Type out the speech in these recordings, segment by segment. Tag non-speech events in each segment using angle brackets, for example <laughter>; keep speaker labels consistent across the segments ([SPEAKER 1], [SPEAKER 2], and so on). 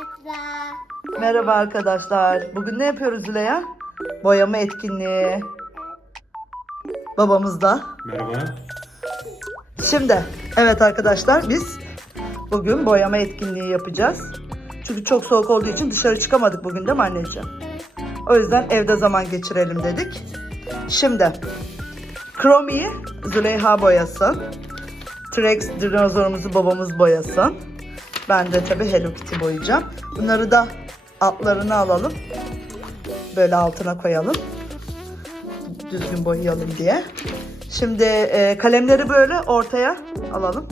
[SPEAKER 1] arkadaşlar.
[SPEAKER 2] Merhaba arkadaşlar. Bugün ne yapıyoruz Züleyha? Boyama etkinliği. Babamız da.
[SPEAKER 3] Merhaba.
[SPEAKER 2] Şimdi evet arkadaşlar biz bugün boyama etkinliği yapacağız. Çünkü çok soğuk olduğu için dışarı çıkamadık bugün değil mi anneciğim? O yüzden evde zaman geçirelim dedik. Şimdi Chrome'yi Züleyha boyasın. T-Rex dinozorumuzu babamız boyasın. Ben de tabii Hello Kitty boyayacağım. Bunları da altlarını alalım. Böyle altına koyalım. Düzgün boyayalım diye. Şimdi e, kalemleri böyle ortaya alalım.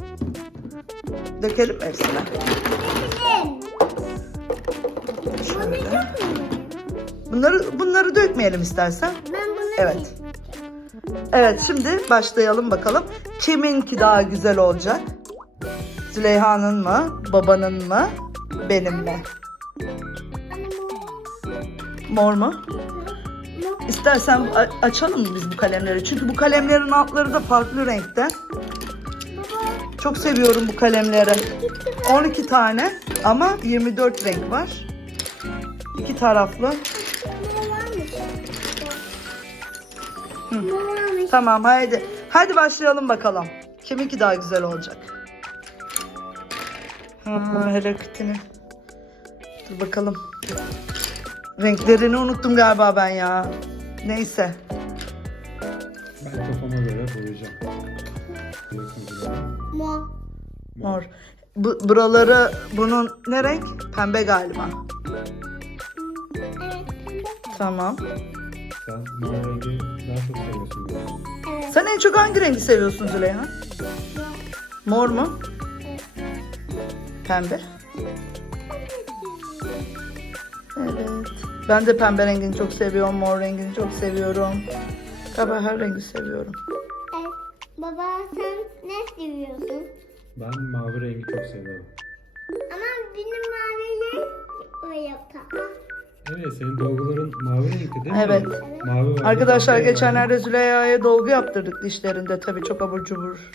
[SPEAKER 2] Dökelim hepsine. Şöyle. Bunları bunları dökmeyelim istersen.
[SPEAKER 1] Ben bunu
[SPEAKER 2] Evet. Evet şimdi başlayalım bakalım. Kiminki daha güzel olacak? Züleyha'nın mı? Babanın mı? Benim mi? Mor mu? İstersen açalım biz bu kalemleri? Çünkü bu kalemlerin altları da farklı renkte. Çok seviyorum bu kalemleri. 12 tane ama 24 renk var. İki taraflı. Tamam haydi. Hadi başlayalım bakalım. Kiminki daha güzel olacak? Hello Kitty'nin. Dur bakalım. Renklerini unuttum galiba ben ya. Neyse.
[SPEAKER 3] Ben kafama göre boyayacağım.
[SPEAKER 1] Mor.
[SPEAKER 2] Mor. Bu, buraları bunun ne renk? Pembe galiba. Tamam.
[SPEAKER 3] Sen mor rengi daha çok seviyorsun.
[SPEAKER 2] Sen en çok hangi rengi seviyorsun Züleyha? Mor mu? Pembe. Evet. Ben de pembe rengini çok seviyorum. Mor rengini çok seviyorum. Galiba her rengi seviyorum.
[SPEAKER 1] Evet. Baba sen ne seviyorsun?
[SPEAKER 3] Ben mavi rengi çok seviyorum.
[SPEAKER 1] Ama benim maviye o yapar.
[SPEAKER 3] Evet senin dolguların mavi renkli değil mi?
[SPEAKER 2] Evet.
[SPEAKER 3] Mavi var.
[SPEAKER 2] Arkadaşlar geçenlerde Züleyha'ya dolgu yaptırdık dişlerinde. Tabii çok abur cubur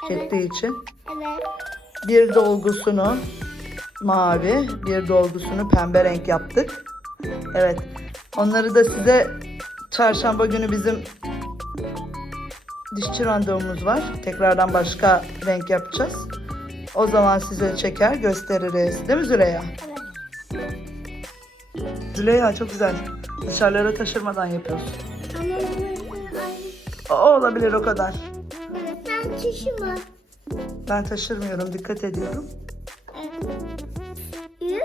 [SPEAKER 2] tükettiği için.
[SPEAKER 1] Evet.
[SPEAKER 2] Bir dolgusunu mavi, bir dolgusunu pembe renk yaptık. Evet. Onları da size çarşamba günü bizim dişçi randevumuz var. Tekrardan başka renk yapacağız. O zaman size çeker gösteririz. Değil mi Züleyha?
[SPEAKER 1] Evet.
[SPEAKER 2] Züleyha çok güzel. Dışarılara taşırmadan yapıyorsun.
[SPEAKER 1] Ayrı.
[SPEAKER 2] O olabilir o kadar.
[SPEAKER 1] Sen taşıma.
[SPEAKER 2] Ben taşırmıyorum. Dikkat ediyorum.
[SPEAKER 1] Evet. Yüz.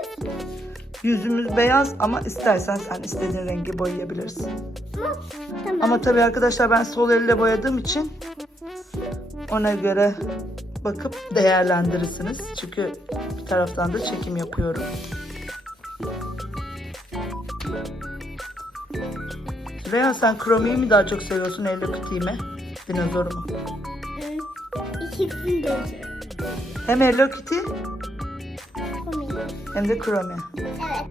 [SPEAKER 2] Yüzümüz beyaz ama istersen sen istediğin rengi boyayabilirsin.
[SPEAKER 1] Ama tamam.
[SPEAKER 2] Ama tabii arkadaşlar ben sol elle boyadığım için ona göre bakıp değerlendirirsiniz. Çünkü bir taraftan da çekim yapıyorum. Züleyha sen Chrome'yi mi daha çok seviyorsun Hello Kitty'yi mi? Dinozoru mu?
[SPEAKER 1] De seviyorum.
[SPEAKER 2] Hem Hello Kitty
[SPEAKER 1] Komik.
[SPEAKER 2] hem de Chrome.
[SPEAKER 1] Evet.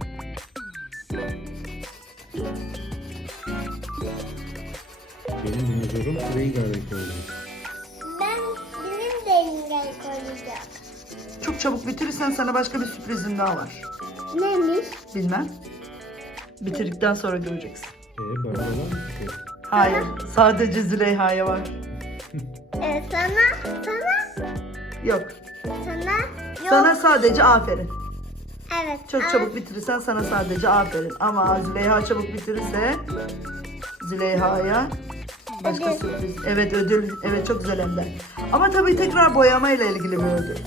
[SPEAKER 3] Benim dinozorum rengarenk olacak.
[SPEAKER 1] Ben benim de engel koyacağım.
[SPEAKER 2] Çok çabuk bitirirsen sana başka bir sürprizim daha var.
[SPEAKER 1] Neymiş?
[SPEAKER 2] Bilmem. Bitirdikten sonra göreceksin.
[SPEAKER 3] Ee bana da var mı? ki?
[SPEAKER 2] Hayır. Sadece Züleyha'ya var.
[SPEAKER 1] Ee, sana, sana,
[SPEAKER 2] Yok.
[SPEAKER 1] sana, yok.
[SPEAKER 2] Sana sadece aferin.
[SPEAKER 1] Evet.
[SPEAKER 2] Çok
[SPEAKER 1] ama-
[SPEAKER 2] çabuk bitirirsen sana sadece aferin. Ama Züleyha çabuk bitirirse Züleyha'ya başka
[SPEAKER 1] Ödül.
[SPEAKER 2] sürpriz. Evet ödül. Evet çok güzel hem de. Ama tabii tekrar boyamayla ilgili bir ödül.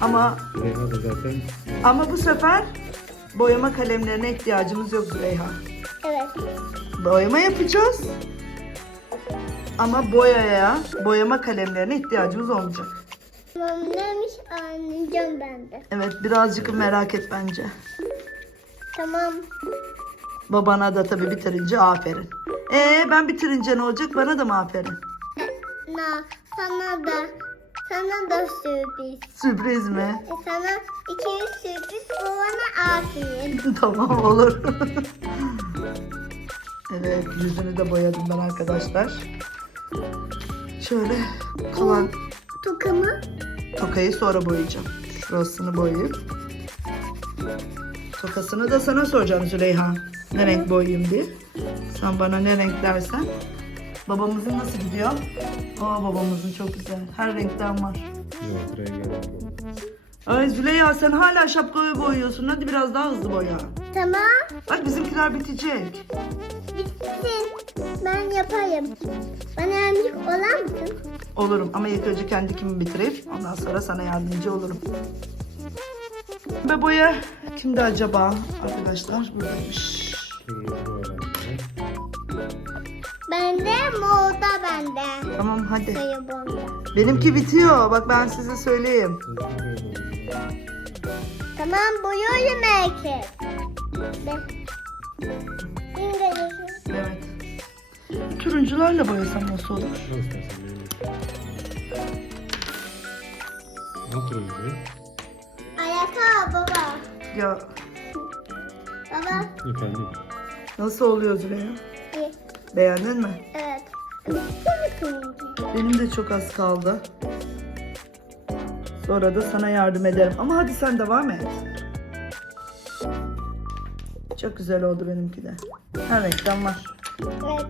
[SPEAKER 2] Ama
[SPEAKER 3] Züleyha da zaten
[SPEAKER 2] ama bu sefer boyama kalemlerine ihtiyacımız yok Züleyha.
[SPEAKER 1] Evet.
[SPEAKER 2] Boyama yapacağız. Ama boyaya, boyama kalemlerine ihtiyacımız olmayacak.
[SPEAKER 1] Tamam neymiş anlayacağım ben de.
[SPEAKER 2] Evet birazcık merak et bence.
[SPEAKER 1] Tamam.
[SPEAKER 2] Babana da tabii bitirince aferin. Ee ben bitirince ne olacak? Bana da mı aferin?
[SPEAKER 1] Na, sana da, sana da sürpriz.
[SPEAKER 2] Sürpriz mi?
[SPEAKER 1] E, sana iki sürpriz, bu bana aferin. <laughs>
[SPEAKER 2] tamam olur. <laughs> evet yüzünü de boyadım ben arkadaşlar. Şöyle kalan
[SPEAKER 1] Tokamı
[SPEAKER 2] tokayı sonra boyayacağım. Şurasını boyayıp Tokasını da sana soracağım Züleyha. Ne renk boyayayım diye. Sen bana ne renk dersen. Babamızın nasıl gidiyor? Aa babamızın çok güzel. Her renkten var.
[SPEAKER 3] Yok rengi yok.
[SPEAKER 2] Ay Züleyha sen hala şapkayı boyuyorsun. Hadi biraz daha hızlı boya.
[SPEAKER 1] Tamam.
[SPEAKER 2] Bak bizimkiler bitecek.
[SPEAKER 1] Bitsin. Ben yaparım. Bana yardımcı olan mısın?
[SPEAKER 2] Olurum ama ilk önce kendi kimi bitireyim. Ondan sonra sana yardımcı olurum. Ve boya kimde acaba? Arkadaşlar buradaymış.
[SPEAKER 1] Bende moda bende.
[SPEAKER 2] Tamam hadi.
[SPEAKER 1] Sayı bomba.
[SPEAKER 2] Benimki bitiyor. Bak ben size söyleyeyim.
[SPEAKER 1] Tamam boyuyorum herkes.
[SPEAKER 2] Evet. Turuncularla boyasam nasıl olur?
[SPEAKER 3] Ne istersen benim. Al turuncuyu.
[SPEAKER 1] Ayaka baba.
[SPEAKER 2] Ya
[SPEAKER 1] Baba.
[SPEAKER 3] Efendim.
[SPEAKER 2] nasıl oluyor Züleyha?
[SPEAKER 1] iyi.
[SPEAKER 2] Beğendin mi?
[SPEAKER 1] Evet. Bitti mi turuncu?
[SPEAKER 2] Benim de çok az kaldı. Sonra da sana yardım ederim. Ama hadi sen devam et. Çok güzel oldu benimki de. Her renkten var.
[SPEAKER 1] Evet.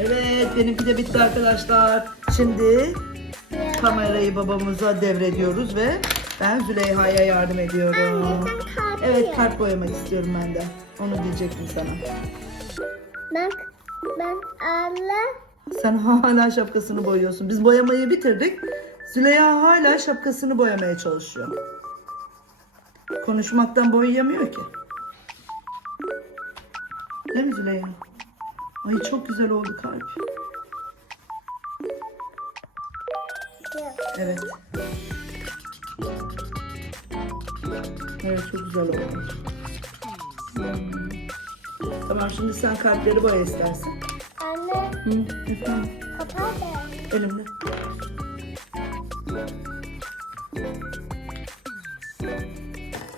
[SPEAKER 2] Evet benimki de bitti arkadaşlar. Şimdi kamerayı babamıza devrediyoruz ve ben Züleyha'ya yardım ediyorum.
[SPEAKER 1] Anne sen.
[SPEAKER 2] Evet kart boyamak istiyorum ben de. Onu diyecektim sana.
[SPEAKER 1] Ben, ben Allah.
[SPEAKER 2] Sen <laughs> hala şapkasını boyuyorsun. Biz boyamayı bitirdik. Züleyha hala şapkasını boyamaya çalışıyor. Konuşmaktan boyayamıyor ki. Değil mi Züleyha? Ay çok güzel oldu kalp. Evet. Evet çok güzel oldu. Tamam şimdi sen kalpleri boya istersen. Hı, efendim.
[SPEAKER 1] kapat da.
[SPEAKER 2] Elimde.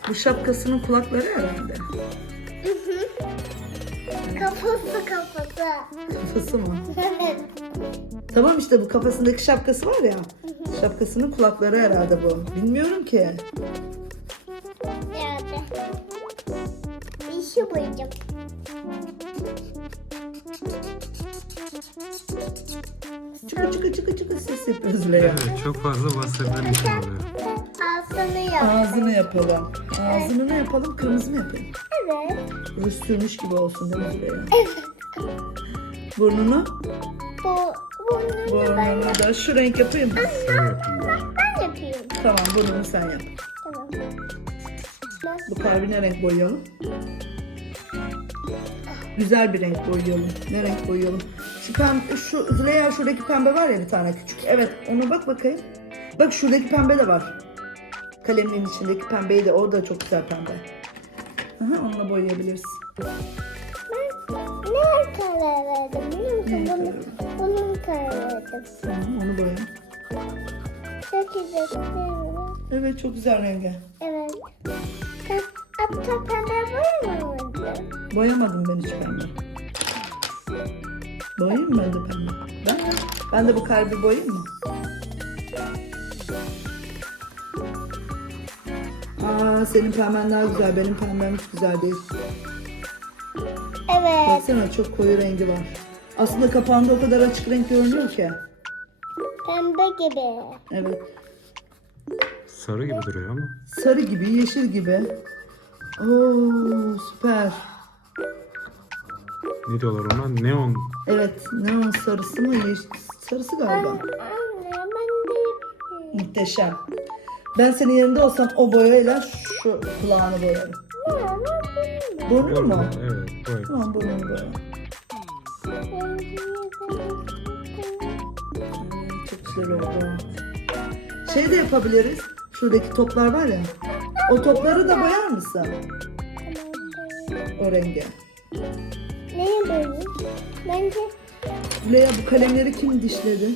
[SPEAKER 2] Bu şapkasının kulakları herhalde.
[SPEAKER 1] Kafası kafası.
[SPEAKER 2] Kafası mı? <laughs>
[SPEAKER 1] Evet.
[SPEAKER 2] Tamam işte bu kafasındaki şapkası var ya. Şapkasının kulakları herhalde bu. Bilmiyorum ki. Çıkı çıkı çıkı çıkı ses yapıyor Züleyha.
[SPEAKER 4] Evet, çok fazla bastırdığın için oluyor.
[SPEAKER 1] Ağzını yap.
[SPEAKER 2] Ağzını yapalım. Ağzını ne yapalım? Kırmızı mı yapalım?
[SPEAKER 1] Evet.
[SPEAKER 2] Sürmüş gibi olsun değil mi Züleyha? Burnunu?
[SPEAKER 1] Bu, bunu ben,
[SPEAKER 2] Burnunu da şu renk yapayım mı?
[SPEAKER 4] Sen bari.
[SPEAKER 1] ben yapayım.
[SPEAKER 2] Tamam burnunu sen yap.
[SPEAKER 1] Tamam.
[SPEAKER 2] Bu kalbi ne renk boyayalım? Güzel bir renk boyayalım. Ne renk boyayalım? Şu pembe, şu Züleyha şuradaki pembe var ya bir tane küçük. Evet ona bak bakayım. Bak şuradaki pembe de var. Kalemin içindeki pembeyi de o da çok güzel pembe. Aha, onunla boyayabilirsin.
[SPEAKER 1] ben ne karar verdim biliyor musun?
[SPEAKER 2] Neye
[SPEAKER 1] Bunu,
[SPEAKER 2] karar
[SPEAKER 1] verdim.
[SPEAKER 2] Tamam onu boya.
[SPEAKER 1] Çok güzel değil mi?
[SPEAKER 2] Evet çok güzel rengi.
[SPEAKER 1] Evet. Aptal pembe boyamadın.
[SPEAKER 2] Boyamadım ben hiç pembe. Boyayayım mı ben de pembe? Ben, ben de bu kalbi boyayayım mı? Aa senin pemben daha güzel. Benim pembem hiç güzel değil.
[SPEAKER 1] Evet.
[SPEAKER 2] Baksana çok koyu rengi var. Aslında kapağında o kadar açık renk görünüyor ki.
[SPEAKER 1] Pembe gibi.
[SPEAKER 2] Evet.
[SPEAKER 4] Sarı gibi duruyor ama.
[SPEAKER 2] Sarı gibi, yeşil gibi. Oo süper.
[SPEAKER 4] Ne diyorlar ona? Neon.
[SPEAKER 2] Evet, neon sarısı mı? Yeşil, sarısı galiba.
[SPEAKER 1] Anne ben de yapayım.
[SPEAKER 2] Muhteşem. Ben senin yerinde olsam o boyayla şu kulağını boyarım.
[SPEAKER 1] Ne, ne
[SPEAKER 2] Burnu mu?
[SPEAKER 4] Evet. Böyle.
[SPEAKER 2] Tamam burnunu boya. Çok güzel oldu. Şey de yapabiliriz. Şuradaki toplar var ya. O topları da boyar mısın? O renge.
[SPEAKER 1] Bence
[SPEAKER 2] Leyla bu kalemleri kim dişledi?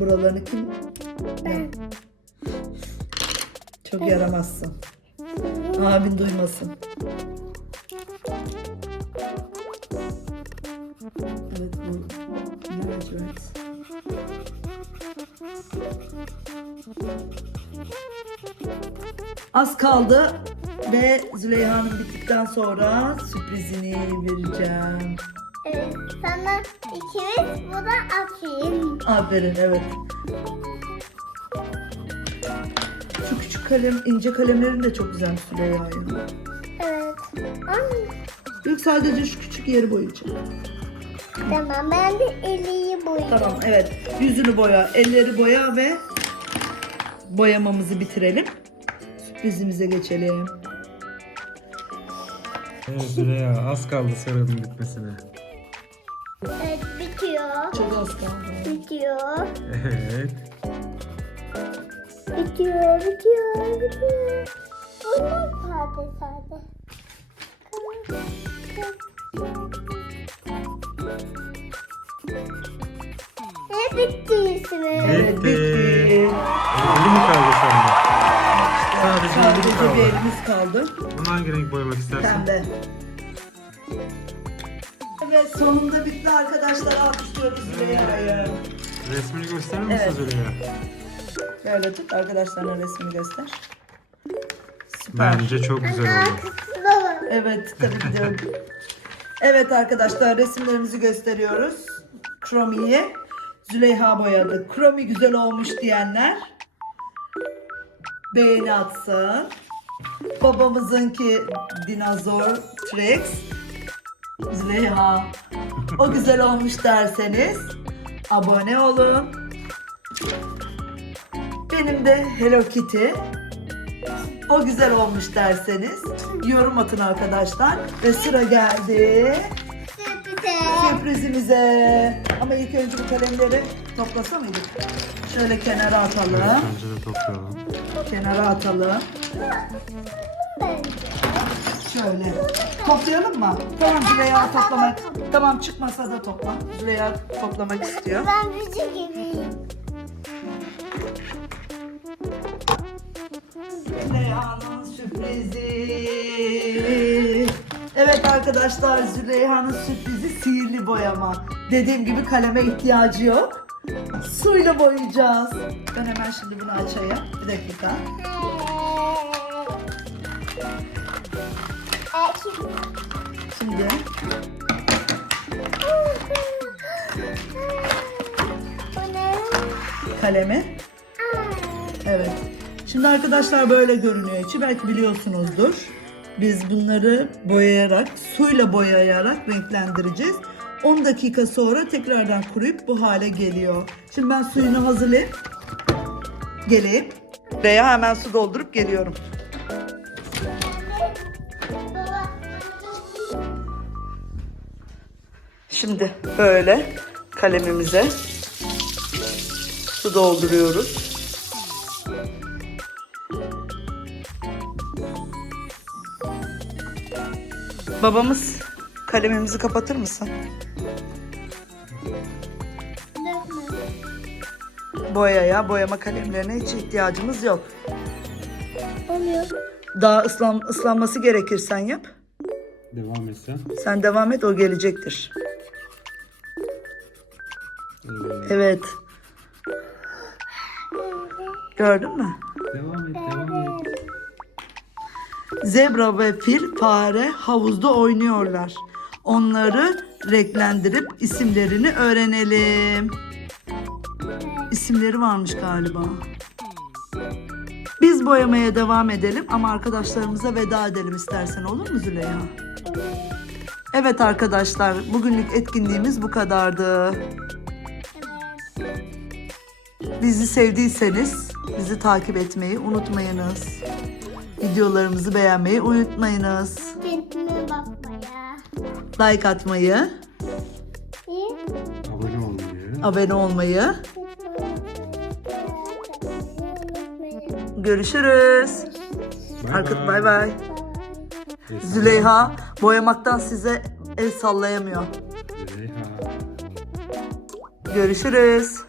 [SPEAKER 2] Buralarını kim?
[SPEAKER 1] ben.
[SPEAKER 2] Çok yaramazsın. Abin duymasın. Evet bu. Evet. Evet. Az kaldı ve Züleyha'nın bittikten sonra sürprizini vereceğim.
[SPEAKER 1] Evet, sana ikimiz buna atayım.
[SPEAKER 2] Aferin evet. Şu küçük kalem, ince kalemlerin de çok güzel Süleyha ya.
[SPEAKER 1] Evet. Ay,
[SPEAKER 2] İlk sadece şu küçük yeri boyayacağım.
[SPEAKER 1] Tamam ben de eliyi boyayacağım.
[SPEAKER 2] Tamam evet. Yüzünü boya, elleri boya ve boyamamızı bitirelim. Sürprizimize geçelim.
[SPEAKER 4] Evet Züleyha az kaldı sarının bitmesine.
[SPEAKER 1] Evet bitiyor.
[SPEAKER 2] Çok az kaldı.
[SPEAKER 1] Bitiyor.
[SPEAKER 4] Evet.
[SPEAKER 1] Bitiyor, bitiyor, bitiyor. Bunlar sade sade. Ne bitti ismi?
[SPEAKER 2] Evet,
[SPEAKER 4] Bitti.
[SPEAKER 2] bitti.
[SPEAKER 4] Eli mi kaldı sende? Sadece
[SPEAKER 2] Sadece bir elimiz kaldı.
[SPEAKER 4] Bunu hangi renk boyamak istersin?
[SPEAKER 2] Pembe. Evet sonunda bitti arkadaşlar. Alkışlıyoruz Züleyha'yı.
[SPEAKER 4] Resmini gösterir misin
[SPEAKER 2] Evet.
[SPEAKER 4] Züleyha?
[SPEAKER 2] Böyle tut arkadaşlarına resmini göster. Süper.
[SPEAKER 4] Bence çok güzel oldu.
[SPEAKER 2] Evet tabii ki de. evet arkadaşlar resimlerimizi gösteriyoruz. Chromi'yi Züleyha boyadı. Chromi güzel olmuş diyenler beğeni atsın. Babamızınki dinozor T-Rex. Züleyha o güzel olmuş derseniz abone olun. Benim de Hello Kitty. O güzel olmuş derseniz yorum atın arkadaşlar. Ve sıra geldi sürprizimize. Ama ilk önce bu kalemleri toplasa mıydık? Şöyle kenara
[SPEAKER 4] Evet,
[SPEAKER 2] atalım.
[SPEAKER 4] bence de toplayalım.
[SPEAKER 2] Kenara atalım.
[SPEAKER 1] Bence.
[SPEAKER 2] Şöyle. Toplayalım mı? Tamam Züleyha toplamak. Tamam çıkmasa da topla. Züleyha toplamak istiyor.
[SPEAKER 1] Ben bücü gibiyim.
[SPEAKER 2] Züleyha'nın sürprizi. Evet arkadaşlar Züleyha'nın sürprizi sihirli boyama. Dediğim gibi kaleme ihtiyacı yok. Suyla boyayacağız. Ben hemen şimdi bunu açayım. Bir dakika. Şimdi kalemi. Evet. Şimdi arkadaşlar böyle görünüyor içi. Belki biliyorsunuzdur. Biz bunları boyayarak, suyla boyayarak renklendireceğiz. 10 dakika sonra tekrardan kuruyup bu hale geliyor. Şimdi ben suyunu hazırlayayım. Geleyim. Veya hemen su doldurup geliyorum. Şimdi böyle kalemimize su dolduruyoruz. Babamız kalemimizi kapatır mısın? Boyaya, boyama kalemlerine hiç ihtiyacımız yok.
[SPEAKER 1] Oluyor.
[SPEAKER 2] Daha ıslan, ıslanması gerekirsen yap.
[SPEAKER 4] Devam etsen.
[SPEAKER 2] Sen devam et o gelecektir.
[SPEAKER 4] Evet.
[SPEAKER 2] Gördün mü?
[SPEAKER 4] Devam et, devam et.
[SPEAKER 2] Zebra ve fil fare havuzda oynuyorlar. Onları renklendirip isimlerini öğrenelim. İsimleri varmış galiba. Biz boyamaya devam edelim ama arkadaşlarımıza veda edelim istersen olur mu Züleyha? Evet arkadaşlar bugünlük etkinliğimiz bu kadardı. Bizi sevdiyseniz bizi takip etmeyi unutmayınız. Videolarımızı beğenmeyi unutmayınız.
[SPEAKER 1] Kendime bakmaya.
[SPEAKER 2] Like atmayı.
[SPEAKER 4] Abone olmayı.
[SPEAKER 2] abone olmayı. Görüşürüz. Arka bay bay. Züleyha boyamaktan size el sallayamıyor.
[SPEAKER 4] Züleyha.
[SPEAKER 2] Görüşürüz.